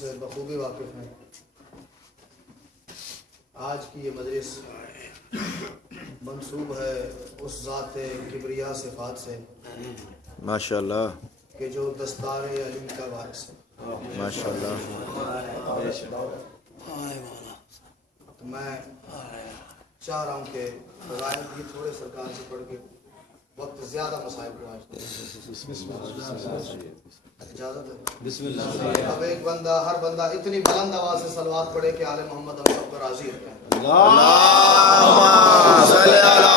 سے بخوبی واقف ہیں۔ آج کی یہ مجلس منسوب ہے اس ذات کبریا صفات سے ماشاءاللہ کہ جو دستار علم کا وارث ہے۔ ماشاءاللہ تو میں چاہ رہا ہوں کہ فضائل بھی تھوڑے سرکار سے پڑھ کے وقت زیادہ مسائل کو آج اجازت ہے؟ بسم اللہ۔ اب ایک بندہ ہر بندہ اتنی بلند آواز سے صلوات پڑھے کہ آل محمد ہم سب کو راضی ہوتے ہیں۔ اللہم صلی علی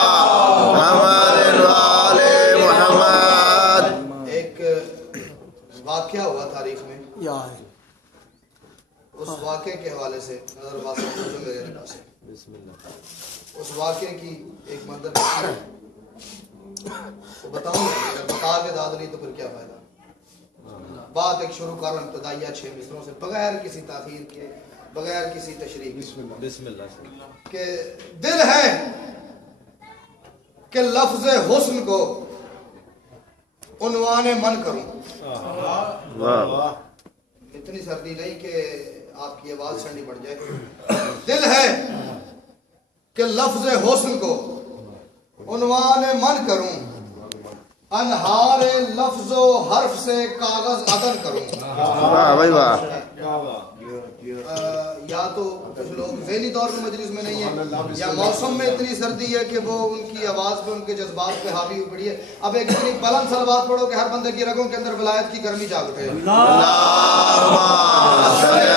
محمد و آل محمد۔ ایک واقعہ ہوا تاریخ میں، اس واقعے کے حوالے سے نظر واسطہ جو میرے نگاہ سے اس واقعے کی ایک منظر تو بتاؤں گا، اگر بتا کے داد لی تو پھر کیا فائدہ۔ بات ایک شروع کروں ابتدائیہ 6 مصروں سے بغیر کسی تاخیر کے، بغیر کسی تشریح کے۔ بسم اللہ۔ کہ دل ہے کہ لفظ حسن کو عنوان من کروں۔ واہ اتنی سردی نہیں کہ آپ کی آواز ٹھنڈی پڑ جائے۔ دل ہے کہ لفظ حسن کو عنوان من کروں، انہار لفظ و حرف سے کاغذ عدن کروں۔ واہ بھائی واہ۔ یا تو کچھ لوگ ذہنی طور پہ مجلس میں نہیں ہیں، یا موسم میں اتنی سردی ہے کہ وہ ان کی آواز پہ، ان کے جذبات پہ حاوی ہوئی پڑی ہے۔ اب ایک اتنی بلند صلوات پڑھو کہ ہر بندے کی رگوں کے اندر ولایت کی گرمی جاگ اٹھے۔ اللہم صلی علی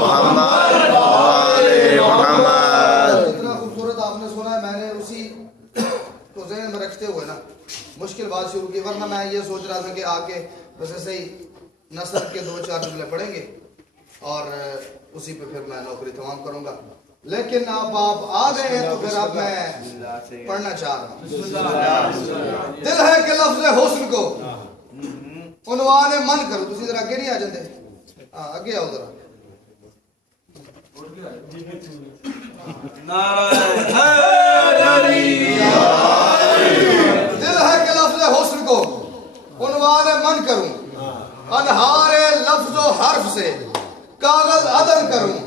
محمد و آل محمد۔ اتنا خوبصورت آپ نے سنا ہے، میں نے اسی کو ذہن میں رکھتے ہوئے نا مشکل بات شروع کی، ورنہ میں یہ سوچ رہا تھا کہ آ کے بس ایسے ہی نثر کے 2-4 جملے پڑھیں گے اور اسی پہ پھر میں نوکری تمام کروں گا، لیکن اب آپ آ گئے ہیں تو پھر اب میں پڑھنا چاہ رہا ہوں۔ دل ہے کہ لفظ حسن کو عنوان من کرو۔ تسی ذرا آگے نہیں آ جاندے؟ ہاں آگے آؤ ذرا۔ دل ہے کہ لفظ حسن کو عنوان من کروں، انہار لفظ و حرف سے کاغذ عدن کروں،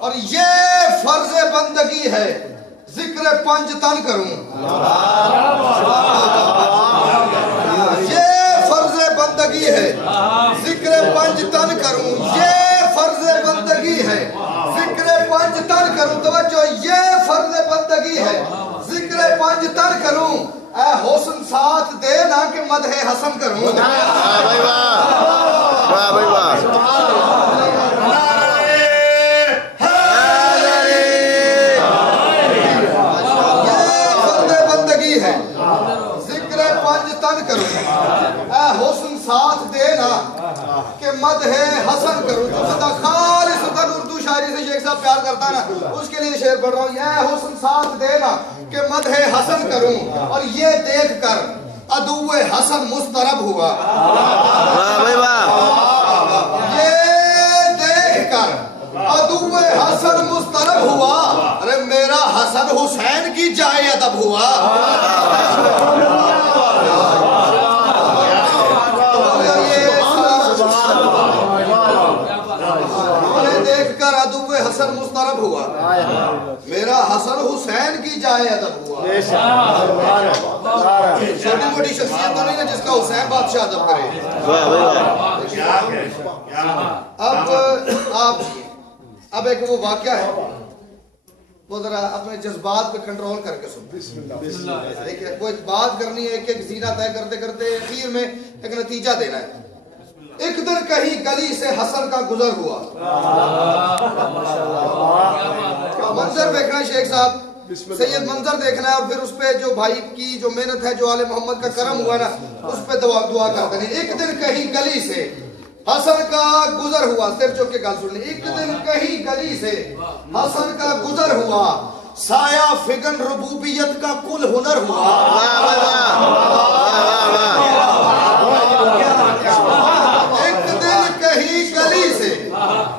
اور یہ فرض بندگی ہے ذکر پنج تن کروں۔ یہ فرض بندگی ہے ذکر پنج تن کروں، یہ فرض بندگی ہے ذکر پنج تن کروں۔ توجہ، یہ فرض بندگی ہے ذکر پنج تن کروں، اے حسن ساتھ دے نا کہ مدح حسن کروں۔ واہ بھائی واہ۔ واہ بھائی واہ۔ ذکر پنج تن کروں، اے حسن ساتھ دینا کہ مدح حسن کروں۔ جو بندہ خالص اردو شاعری سے شیخ صاحب پیار کرتا ہے نا، اس کے لیے شعر پڑھ رہا ہوں۔ اے حسن ساتھ دینا کہ مدح حسن کروں، اور یہ دیکھ کر عدو حسن مضطرب ہوا۔ واہ بھائی واہ۔ یہ دیکھ کر عدو حسن مضطرب ہوا، ارے میرا حسن حسین کی جائے ادب ہوا۔ دیکھ کر عدو حسن مضطرب ہوا، میرا حسن حسین کی جائے ادب ہوا۔ چھوٹی موٹی شخصیت تو نہیں ہے جس کا حسین بادشاہ ادب کرے۔ واہ بھائی واہ۔ اب ایک وہ واقعہ ہے، وہ ذرا اپنے جذبات پہ کنٹرول کر کے سن۔ دیکھیں، وہ ایک بات کرنی ہے، ایک زینہ طے کرتے کرتے اخیر میں ایک نتیجہ دینا ہے۔ ایک دن کہیں گلی سے حسن کا گزر ہوا۔ منظر دیکھنا ہے شیخ صاحب، سید منظر دیکھنا ہے، اور پھر اس پہ جو بھائی کی جو محنت ہے، جو آل محمد کا کرم ہوا نا، اس پہ دعا کر دیں۔ ایک دن کہیں گلی سے حسن کا گزر ہوا، صرف چوک کے گال سننے۔ ایک دن کہیں گلی سے حسن کا گزر ہوا، سایہ فگن ربوبیت کا کل ہنر ہوا۔ ایک دن کہیں گلی سے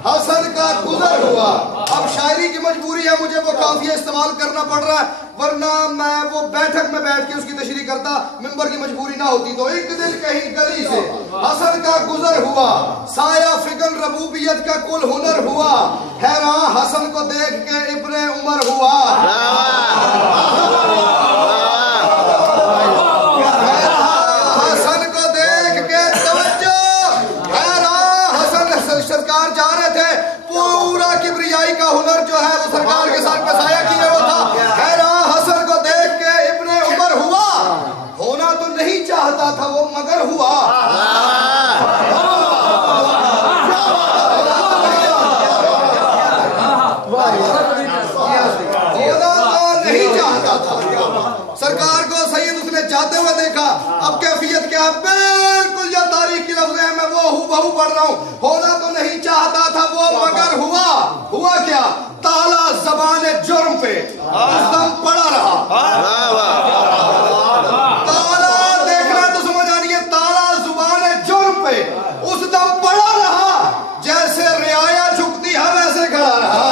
حسن کا گزر ہوا۔ اب شاعری کی مجبوری لیے مجھے وہ قافیہ استعمال کرنا پڑ رہا ہے، ورنہ میں وہ بیٹھک میں بیٹھ کے اس کی تشریح کرتا، ممبر کی مجبوری نہ ہوتی۔ تو ایک دن کہیں گلی سے حسن کا گزر ہوا، سایہ فکر ربوبیت کا کل ہنر ہوا، حیران حسن کو دیکھ کے ابن عمر ہوا۔ حسن کو دیکھ کے توجہ، حیران حسن سرکار جا رہے تھے، پورا کبریائی کا ہنر جو ہے وہ سرکار کے سر پہ سایہ کیے ہوا تھا۔ حیران حسن کو دیکھ کے ابن عمر ہوا، ہونا تو نہیں چاہتا تھا وہ مگر ہوا۔ سرکار کو سید اس نے جاتے ہوئے دیکھا، اب کیفیت کیا ہے؟ بالکل یہ تاریخ کی لفظ ہے، میں وہ ہوں بہو پڑھ رہا ہوں۔ ہونا تو نہیں چاہتا تھا وہ مگر ہوا۔ ہوا کیا؟ تالا زبان جرم پہ اس دم پڑا رہا۔ تالا دیکھنا تو سمجھ آنی ہے، تالا زبان جرم پہ اس دم پڑا رہا، جیسے رعایا جھکتی ہے ویسے کھڑا رہا۔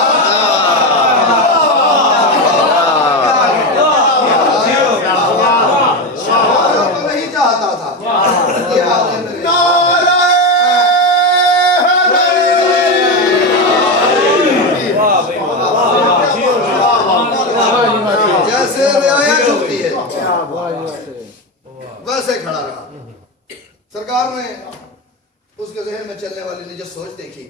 ویسے کھڑا رہا۔ سرکار نے اس کے ذہن میں چلنے والی نجس سوچ دیکھی۔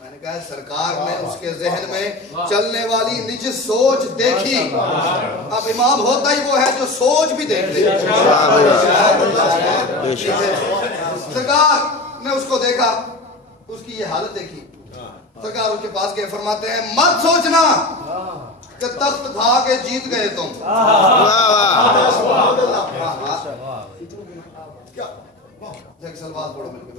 میں نے کہا سرکار نے اس کے ذہن میں چلنے والی نجس سوچ دیکھی۔ اب امام ہوتا ہی وہ ہے جو سوچ بھی دیکھ لے۔ سرکار نے اس کو دیکھا، اس کی یہ حالت دیکھی، سرکار اس کے پاس گئے، فرماتے ہیں مت سوچنا کہ تخت کھا کے جیت گئے تم۔ ایک سلوات پڑھو مل کے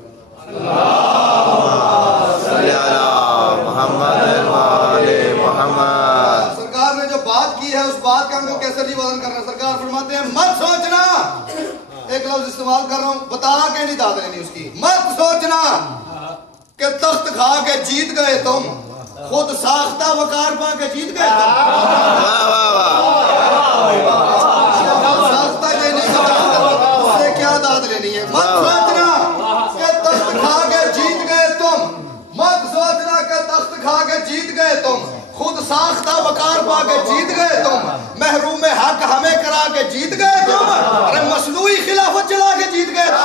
سرکار نے جو بات کی ہے اس بات کا ہم کو کیسے نہیں وزن کرنا۔ سرکار فرماتے ہیں مت سوچنا، ایک لفظ استعمال کر رہا ہوں، بتا کے نہیں داد لینی اس کی، مت سوچنا کہ تخت کھا کے جیت گئے تم، خود ساختہ وقار پا کے جیت گئے تم۔ ساختہ یہ نہیں اس سے کیا داد لینی ہے؟ مت سوچنا کہ تخت کھا کے جیت گئے تم، مت سوچنا کہ تخت کھا کے جیت گئے تم، خود ساختہ وقار پا کے جیت گئے تم، محروم حق ہمیں کرا کے جیت گئے تم، ارے مصنوعی خلافت چلا کے جیت گئے تم۔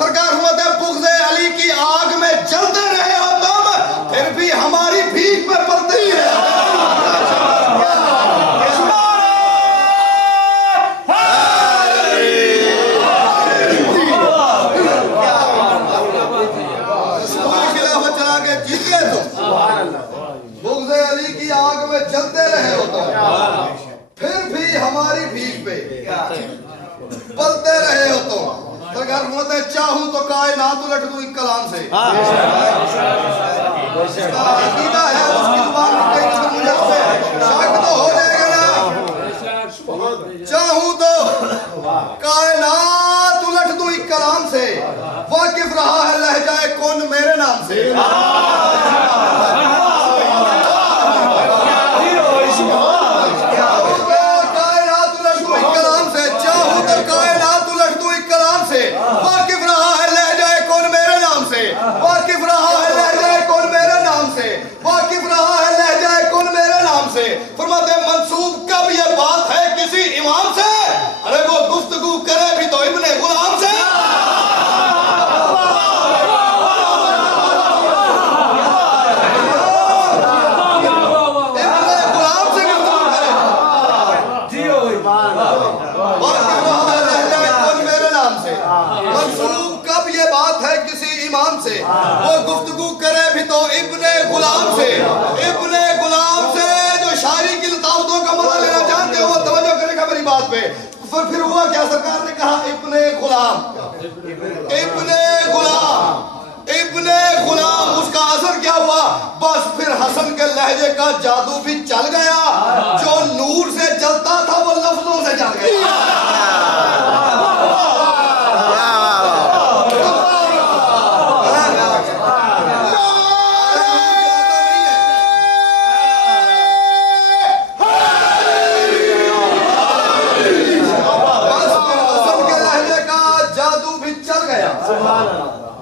سرکار فرماتے ہیں بغض علی کی آگ میں جلتے رہے ہو تم، پھر بھی ہماری بھیک میں پلتے ہی رہے۔ خلافت چلا کے جیت گئے تم، بغض علی کی آگ میں جلتے رہے ہو تم، پھر بھی ہماری بھیک پہ پلتے رہے ہو تم۔ سرکار فرماتے ہیں چاہوں تو کائنات الٹ دوں ایک کلام سے۔ اس کا عقیدہ ہے، اس کی زبان میں کہیں قسم مجھے اس سے شک تو ہو جائے گا نا۔ چاہوں تو کائنات الٹ دوں ایک کلام سے، واقف رہا ہے لہجہ کون میرے نام سے۔ واقف رہا ہے لہجہ کون میرے نام سے، واقف رہا ہے لہجہ کون میرے نام سے، واقف رہا ہے لہجہ کون میرے نام سے۔ فرماتے ہیں منسوب کب یہ بات ہے کسی امام سے، ارے وہ گفتگو کرے بھی تو ابن غلام سے۔ منسوب کب یہ بات ہے کسی امام سے، وہ گفتگو کرے بھی تو ابن غلام سے۔ ابن غلام سے جو شاعری کی لطافتوں کا مزہ لینا چاہتے ہو وہ توجہ کرے گا میری بات پہ۔ پھر ہوا کیا؟ سرکار نے کہا ابن غلام، ابن غلام، ابن غلام اس کا اثر کیا ہوا؟ بس پھر حسن کے لہجے کا جادو بھی چل گیا، جو نور سے جلتا تھا وہ لفظوں سے جل گیا۔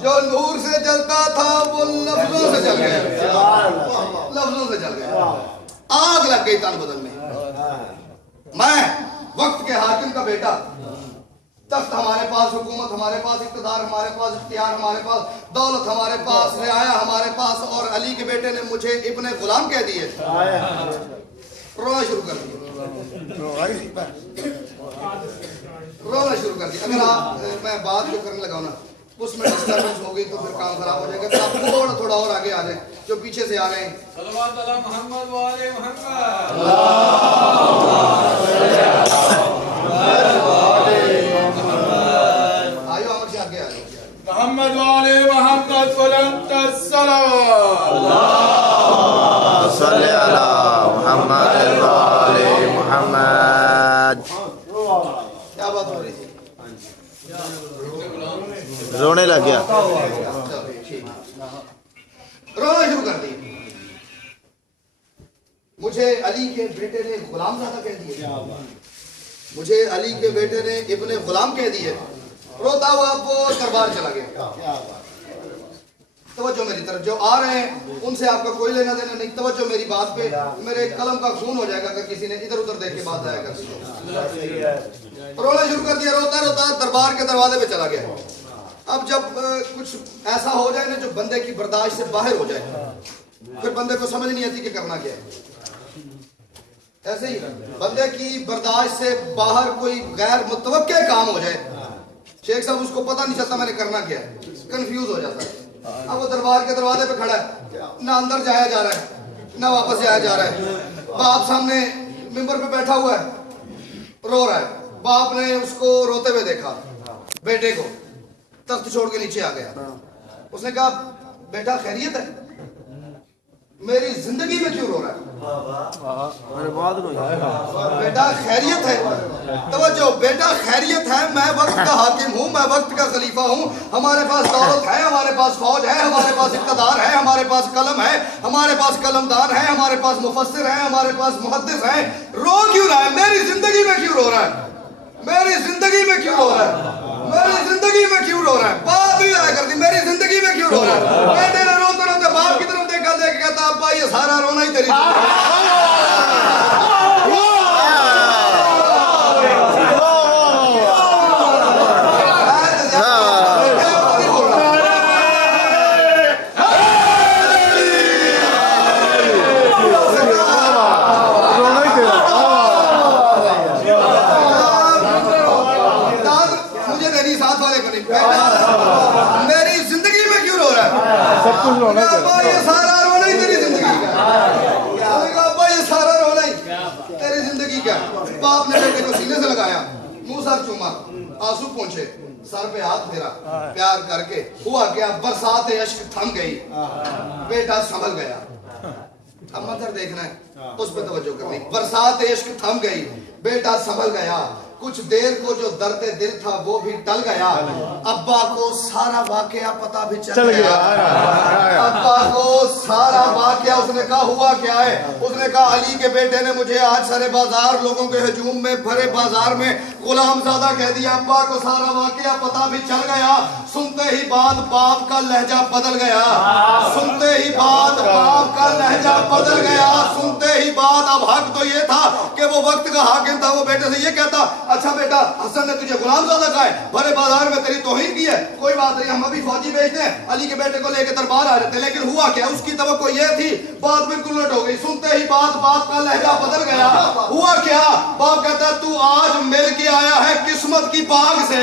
جو نور سے جلتا تھا وہ لفظوں سے جل گیا، لفظوں سے جل گیا، آگ لگ گئی تن بدن میں۔ میں وقت کے حاکم کا بیٹا، تخت ہمارے پاس، حکومت ہمارے پاس، اقتدار ہمارے پاس، اختیار ہمارے پاس، دولت ہمارے پاس، رعایا ہمارے پاس، اور علی کے بیٹے نے مجھے ابن غلام کہہ دیے۔ رونا شروع کر دیا، رونا شروع کر دیا۔ اگر آپ میں بات جو کرنے لگا نا اس میں ڈسٹربنس ہو گئی تو پھر کام خراب ہو جائے گا۔ آپ تھوڑا اور آگے آ جائیں، جو پیچھے سے آ رہے ہیں۔ صلوات علی محمد و آل محمد۔ آئیو عمر سے آگے آ جائیں۔ محمد و آل محمد بلند الصلوات۔ اللهم صل على محمد و آل محمد۔ کیا بات ہو رہی تھی؟ رونے لگ گیا، رونا شروع کر دی۔ مجھے علی کے بیٹے نے غلام زادہ کہہ دیے، مجھے علی کے بیٹے نے ابن غلام کہہ دیے۔ روتا ہوا وہ دربار چلا گیا۔ توجہ میری طرف، جو آ رہے ہیں ان سے آپ کا کوئی لینا دینا نہیں، توجہ میری بات پہ، میرے قلم کا خون ہو جائے گا اگر کسی نے ادھر ادھر دیکھ کے بات آیا کر۔ رونا شروع کر دیا، روتا روتا دربار کے دروازے پہ چلا گیا۔ اب جب کچھ ایسا ہو جائے نا جو بندے کی برداشت سے باہر ہو جائے، پھر بندے کو سمجھ نہیں آتی کہ کرنا کیا ہے۔ ایسے ہی بندے کی برداشت سے باہر کوئی غیر متوقع کام ہو جائے، شیخ صاحب اس کو پتہ نہیں چلتا میں نے کرنا کیا ہے، کنفیوز ہو جاتا ہے۔ اب وہ دربار کے دروازے پہ کھڑا ہے، نہ اندر جایا جا رہا ہے نہ واپس جایا جا رہا ہے۔ باپ سامنے ممبر پہ بیٹھا ہوا ہے، رو رہا ہے۔ باپ نے اس کو روتے ہوئے دیکھا، بیٹے کو، تخت چھوڑ کے نیچے آ گیا۔ اس نے کہا بیٹا خیریت ہے؟ میری زندگی میں کیوں رو رہا ہے؟ بیٹا خیریت ہے؟ توجہ، بیٹا خیریت ہے، میں وقت کا حاکم ہوں، میں وقت کا خلیفہ ہوں، ہمارے پاس دولت ہے، ہمارے پاس فوج ہے، ہمارے پاس اقتدار ہے، ہمارے پاس قلم ہے، ہمارے پاس قلمدان ہے، ہمارے پاس مفسر ہے، ہمارے پاس محدث ہے۔ رو کیوں رہا ہے؟ میری زندگی میں کیوں رو رہا ہے؟ میری زندگی میں کیوں رو رہا ہے؟ میری زندگی میں کیوں رو رہا ہے؟ بات نہیں آیا کرتی، میری زندگی میں کیوں رو رہا ہے؟ بیٹے نے روتے روتے باپ کی طرف دیکھا، دیکھ کے کہتا ابا یہ سارا رونا ہی تیری ابا یہ سارا رونا ہی تیری زندگی کا۔ ابا یہ سارا رونا ہی تیری زندگی کا۔ باپ نے بیٹے کو سینے سے لگایا، منہ سر چوما، آنسو پہنچے، سر پہ ہاتھ پھیرا، پیار کر کے ہوا کیا؟ برسات عشق تھم گئی، بیٹا سنبھل گیا۔ اب منظر دیکھنا ہے، اس پہ توجہ کرنی۔ برسات عشق تھم گئی، بیٹا سنبھل گیا، کچھ دیر کو جو درد دل تھا وہ بھی ٹل گیا۔ ابا کو سارا واقعہ پتہ بھی چل گیا، ابا کو سارا واقعہ۔ اس نے کہا ہوا کیا ہے؟ اس نے کہا علی کے بیٹے نے مجھے آج سارے بازار لوگوں کے ہجوم میں بھرے بازار میں غلام زادہ کہہ دیا۔ ابا کو سارا واقعہ پتہ بھی چل گیا۔ سنتے ہی بات باپ کا لہجہ بدل گیا، سنتے ہی بات باپ کا لہجہ بدل گیا، سنتے ہی بات۔ اب حق تو یہ تھا کہ وہ وقت کا حاکم تھا، وہ بیٹے سے یہ کہتا اچھا بیٹا حسن نے تجھے غلام زادہ کہا ہے، بھرے بازار میں تیری توہین کی ہے، کوئی بات نہیں، ہم ابھی فوجی بھیجتے ہیں، علی کے بیٹے کو لے کے دربار آ جاتے ہیں۔ لیکن ہوا کیا؟ اس کی توقع یہ تھی، بات بالکل الٹ ہو گئی۔ سنتے ہی بات باپ کا لہجہ بدل گیا۔ ہوا کیا؟ باپ کہتا ہے تو آج مل کے آیا ہے قسمت کی باغ سے،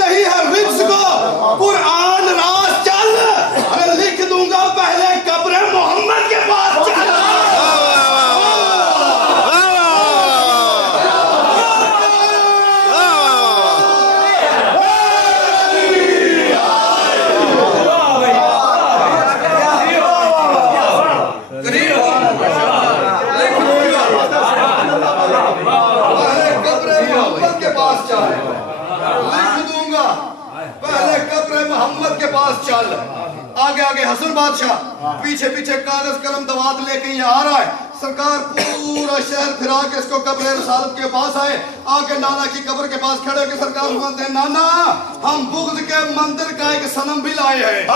نہیں ہے رزق کو، قرآن راز چل، ارے لکھ دوں گا پہلے قبر محمد کے پاس چل۔ محمد کے پاس چل۔ آگے آگے حسن بادشاہ، پیچھے پیچھے کاغذ قلم دوات لے کے یہ آ رہا ہے۔ سرکار پورا شہر پھرا کے اس کو قبر رسالت کے پاس آئے، آگے نانا کی قبر کے پاس کھڑے کے سرکار فرماتے ہیں نانا ہم بغض کے مندر کا ایک صنم بھی لائے ہیں۔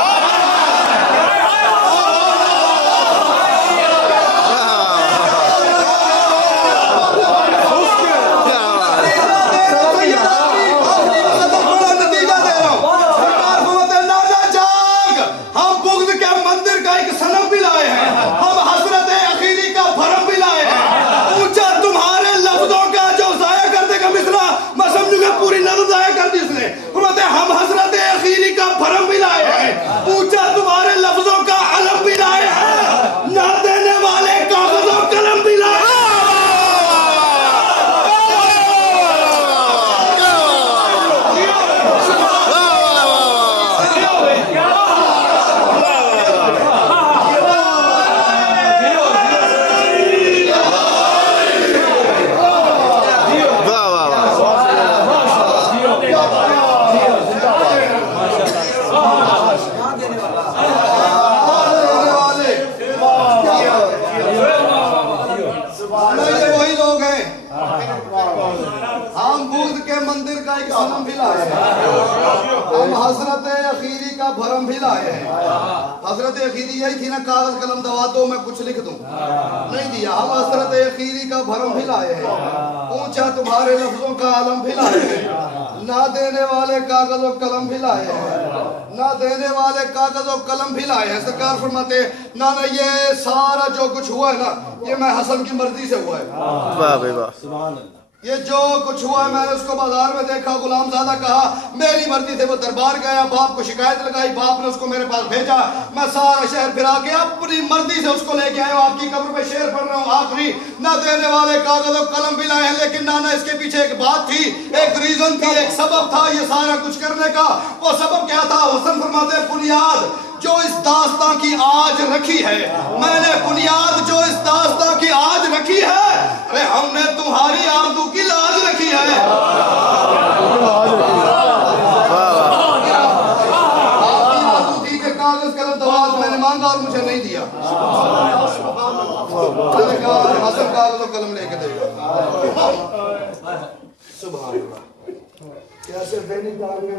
ہم حضرت اخیری کا بھرم بھی لائے ہیں، پوچھا تمہارے لفظوں کا علم بھی لائے ہیں، نہ دینے والے کاغذ و قلم بھی لائے ہیں۔ ہم حضرت اخیری کا بھرم بھی لائے ہیں۔ حضرت اخیری یہی تھی نا کاغذ قلم دوا دو میں کچھ لکھ دوں، نہیں دیا۔ ہم حضرت اخیری کا بھرم بھی لائے ہیں، پوچھا تمہارے لفظوں کا علم بھی لائے ہیں، نہ دینے والے کاغذ و قلم بھی لائے ہیں، نہ دینے والے کاغذ و قلم بھی لائے ہیں۔ سرکار فرماتے ہیں نانا یہ سارا جو کچھ ہوا ہے نا یہ میں حسن کی مرضی سے ہوا ہے۔ واہ بھائی واہ، یہ جو کچھ ہوا ہے میں نے اس کو بازار میں دیکھا، غلام زادہ کہا میری مرضی سے وہ دربار گیا، باپ کو شکایت لگائی، باپ نے اس کو میرے پاس بھیجا، میں سارا شہر پھرا کے اپنی مرضی سے اس کو لے کے آیا ہوں، آپ کی قبر پہ شعر پڑھ رہا ہوں آخری، نہ دینے والے کاغذ و قلم بھی لائے ہیں۔ لیکن نانا اس کے پیچھے ایک بات تھی، ایک ریزن تھی، ایک سبب تھا یہ سارا کچھ کرنے کا۔ وہ سبب کیا تھا؟ حسن فرماتے ہیں بنیاد جو اس داستان کی آج رکھی ہے، میں نے بنیاد جو اس داستان کی آج رکھی ہے، ارے ہم نے تمہاری آرزو کی لاج رکھی ہے۔ آپ کی آرزو تھی کہ کاغذ قلم دوات میں نے مانگا اور مجھے نہیں دیا، میں نے کہا حسن کاغذ و قلم لے کے دے گا۔ سبحان اللہ، کیسے فینی کار میں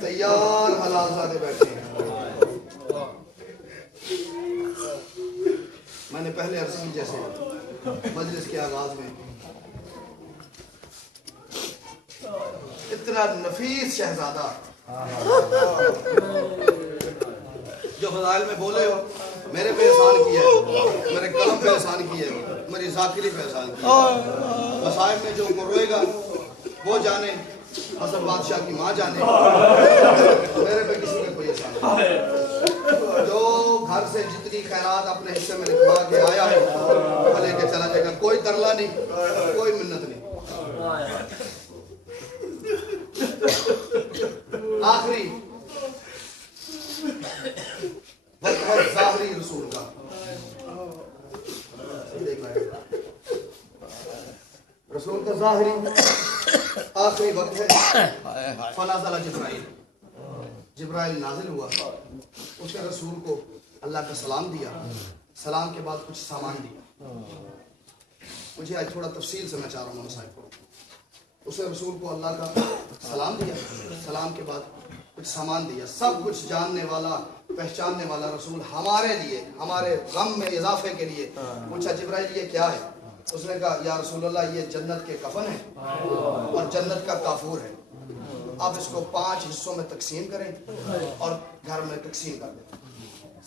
تیار حلال زادے بیٹھے ہیں۔ میں نے پہلے عرض کی جیسے مجلس کے آغاز میں اتنا نفیس شہزادہ جو فضائل میں بولے ہو، میرے پہ احسان کیا ہے، میرے قلم پہ احسان کیا ہے، میری ذاکری پہ احسان کیا ہے۔ مصائب میں جو روئے گا وہ جانے، حسن بادشاہ کی ماں جانے، میرے پہ کسی کا کوئی احسان نہیں۔ جو گھر سے جتنی خیرات اپنے حصے میں لکھوا کے آیا ہے وہ لے کے چلا جائے گا، کوئی ترلا نہیں، کوئی منت نہیں۔ آخری وقت ہے ظاہری رسول کا، رسول کا ظاہری آخری وقت ہے۔ فنازل جبرائیل نازل ہوا، اس نے رسول کو اللہ کا سلام دیا، سلام کے بعد کچھ سامان دیا۔ مجھے آج تھوڑا تفصیل سے میں چاہ رہا ہوں صاحب کو۔ اس نے رسول کو اللہ کا سلام دیا، سلام کے بعد کچھ سامان دیا، سب کچھ جاننے والا پہچاننے والا رسول ہمارے لیے، ہمارے غم میں اضافے کے لیے پوچھا جبرائیل یہ کیا ہے؟ اس نے کہا یا رسول اللہ یہ جنت کے کفن ہے اور جنت کا کافور ہے، آپ اس کو 5 حصوں میں تقسیم کریں اور گھر میں تقسیم کر دیں۔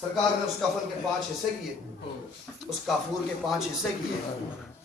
سرکار نے اس کفن کے 5 حصے کیے، اس کافور کے 5 حصے کیے،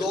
2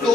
2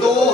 2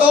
2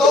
2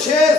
6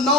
9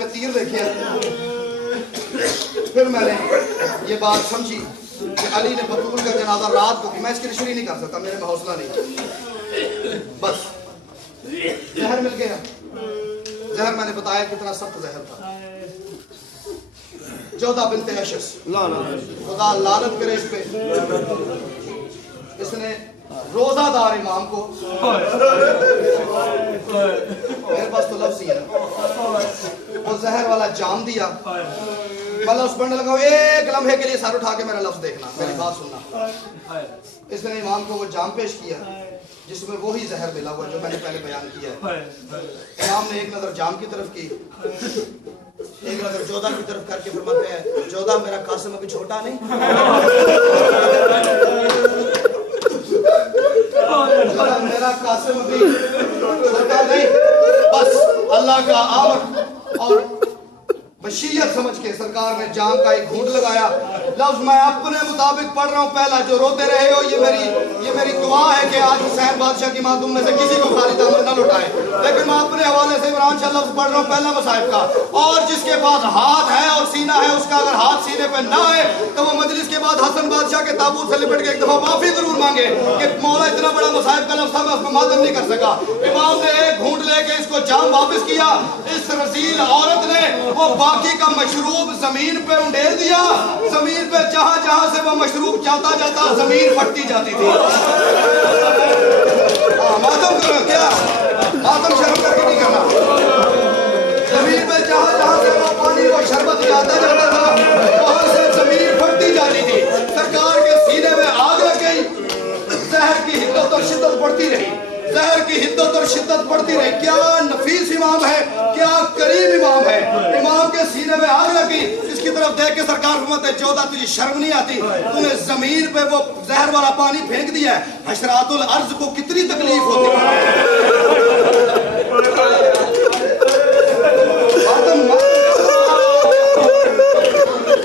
کے تیر دیکھے ہیں۔ پھر میں نے یہ بات سمجھی کہ علی نے بطول کا جنازہ رات کو کی، میں اس کی نشری نہیں کر سکتا، میرے میں حوصلہ نہیں، بس زہر مل گیا۔ زہر میں نے بتایا کتنا سخت زہر تھا، جودہ بنت اشس، خدا لعنت کرے اس پہ، اس نے روزہ دار امام کو، میرے پاس تو لفظ ہی ہے نا، وہ زہر والا جام دیا۔ میں لفظ پڑھنے لگا، ایک لمحے کے لیے سر اٹھا کے میرا لفظ دیکھنا، میری بات سننا۔ اس نے امام کو وہ جام پیش کیا جس میں وہی زہر ملا ہوا جو میں نے پہلے بیان کیا ہے۔ امام نے ایک نظر جام کی طرف کی، ایک نظر جودہ کی طرف کر کے فرماتے ہیں، جودہ میرا قاسم ابھی چھوٹا نہیں؟ جودہ میرا قاسم ابھی چھوٹا نہیں؟ بس اللہ کا آمر اور بشیت سمجھ کے سرکار نے جام کا ایک گھونٹ لگایا۔ لفظ میں اپنے مطابق پڑھ رہا ہوں، پہلا جو روتے رہے ہو یہ میری دعا ہے کہ آج حسین بادشاہ کی ماں تم میں سے کسی کو خالی دامن نہ لوٹائے، لیکن میں اپنے حوالے سے عمران شاہ لفظ پڑھ رہا ہوں پہلا مصائب کا، اور جس کے پاس ہاتھ ہے اور سینہ ہے اس کا اگر ہاتھ سینے پہ نہ ہے تو وہ مجلس کے بعد حسن بادشاہ کے تابوت سے لپٹ کے ایک دفعہ معافی ضرور مانگے کہ مولا اتنا بڑا مصائب کا لفظ تھا میں اس کو معذر نہیں کر سکا۔ امام نے ایک گھونٹ لے کے اس کو جام واپس کیا، اس رذیل عورت نے وہ باقی کا مشروب زمین پہ انڈیل دیا، زمین پہ جہاں جہاں سے وہ مشروب جاتا جاتا زمین پھٹتی جاتی تھی۔ ماتم کرو کیا؟ ماتم شرم کر کے نہیں کرنا۔ زمین پہ جہاں جہاں سے وہ پانی وہ شربت جاتا جاتا تھا وہاں سے زمین پھٹتی جاتی تھی۔ سرکار کے سینے میں آگ لگ گئی، زہر کی حدت اور شدت بڑھتی رہی، زہر کی حدت اور شدت بڑھتی رہی۔ کیا نفیس امام ہے، کیا کریم امام ہے۔ امام کے سینے میں آگ لگی، اس کی طرف دیکھ کے سرکار فرماتے ہیں جودہ تجھے شرم نہیں آتی، تو نے زمین پہ وہ زہر والا پانی پھینک دیا ہے، حشرات الارض کو کتنی تکلیف ہوتی ہے۔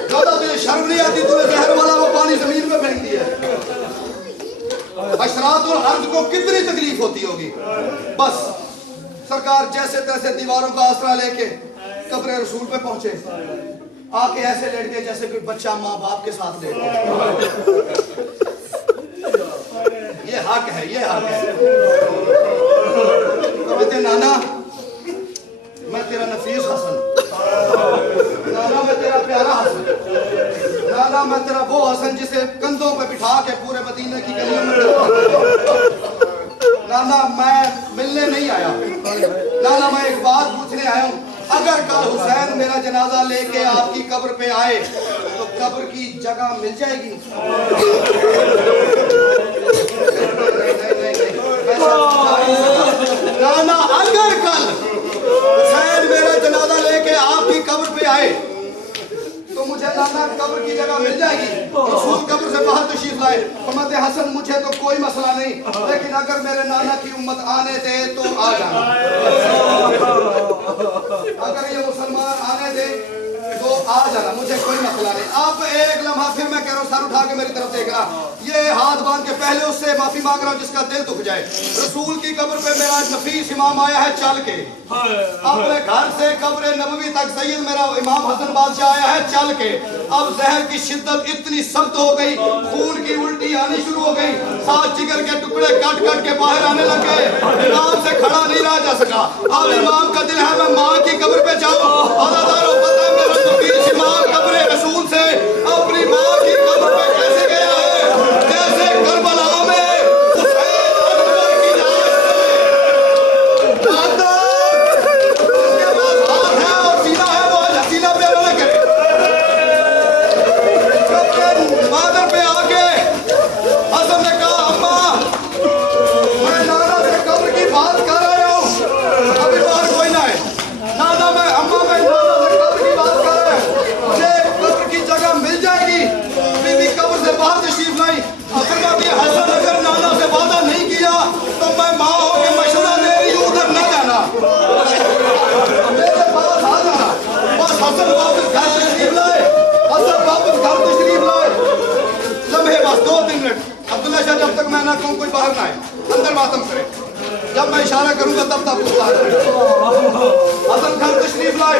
جودہ تجھے شرم نہیں آتی، تو نے زہر والا وہ پانی زمین پہ پھینک دیا ہے، حشرات الارض کو کتنی تکلیف ہوتی ہوگی۔ بس سرکار جیسے تیسے دیواروں کا آسرا لے کے قبر رسول پہ پہنچے، آ کے ایسے لیٹ گئے جیسے کوئی بچہ ماں باپ کے ساتھ لیٹ گئے۔ یہ حق ہے، یہ حق ہے۔ کہتے نانا میں تیرا نفیس حسن، نانا میں تیرا پیارا حسن، نانا میں تیرا وہ حسن جسے کندھوں پہ بٹھا کے پورے مدینے کی گلیوں میں نانا میں ملنے نہیں آیا، نانا میں ایک بات پوچھنے آیا ہوں، اگر کل حسین میرا جنازہ لے کے آپ کی قبر پہ آئے تو قبر کی جگہ مل جائے گی؟ نانا اگر کل حسین میرا جنازہ لے کے آپ کی قبر پہ آئے تو مجھے نانا قبر کی جگہ مل جائے گی؟ رسول قبر سے باہر تشریف لائے، فرماتے حسن مجھے تو کوئی مسئلہ نہیں، لیکن اگر میرے نانا کی امت آنے دے تو آ جانا، اگر یہ مسلمان آنے دے تو آ جانا، مجھے کوئی مسئلہ نہیں۔ اب ایک لمحہ پھر میں کہہ رہا ہوں سر اٹھا کے میری طرف دیکھنا، یہ ہاتھ باندھ کے پہلے اس سے معافی مانگ رہا ہوں جس کا دل دکھ جائے۔ رسول کی قبر پہ میرا نفیس امام آیا ہے چل کے، اپنے گھر سے قبر نبوی تک سید میرا امام حسن بادشاہ آیا ہے چل کے۔ اب زہر کی شدت اتنی سخت ہو گئی، خون کی الٹی آنی شروع ہو گئی، ساتھ جگر کے ٹکڑے کٹ کٹ کے باہر آنے لگ گئے، امام سے کھڑا نہیں رہا جا سکا۔ اب امام کا دل ہے میں ماں کی قبر پہ جاؤں، عزاداروں پتہ ہے میرا نفیس امام قبر رسول سے اپنی ماں کی قبر پہ کیسے گیا ہے، جیسے کربلا میں حسین اکبر کی لاش پہ اس کے پاس ہاتھ ہے اور سینہ ہے، وہ حسینہ پہ نہ کرے۔ مادر پہ آ کے حسن نے کہا اماں میں نانا سے قبر کی بات کر رہا ہوں، ابھی باہر کوئی نہ ہے، نانا میں اماں میں نانا سے قبر کی بات کر رہا ہوں، مجھے قبر کی جگہ مل جائے گی؟ بی بی قبر سے باہر تشریف لائی، فرماتی ہے حسن اگر نانا سے وعدہ نہیں کیا تو میں ماں ہو کے مشورہ دے رہی ہوں ادھر نہ جانا، میرے پاس آ جانا۔ بس حسن واپس گھر تشریف لائے، حسن واپس گھر تشریف لائے، لمحے بس 2-3 منٹ، عبداللہ شاہ جب تک میں نہ کہوں کوئی باہر نہ آئے، اندر ماتم کرے، جب میں اشارہ کروں گا تب تک باہر آئے۔ حسن گھر تشریف لائے،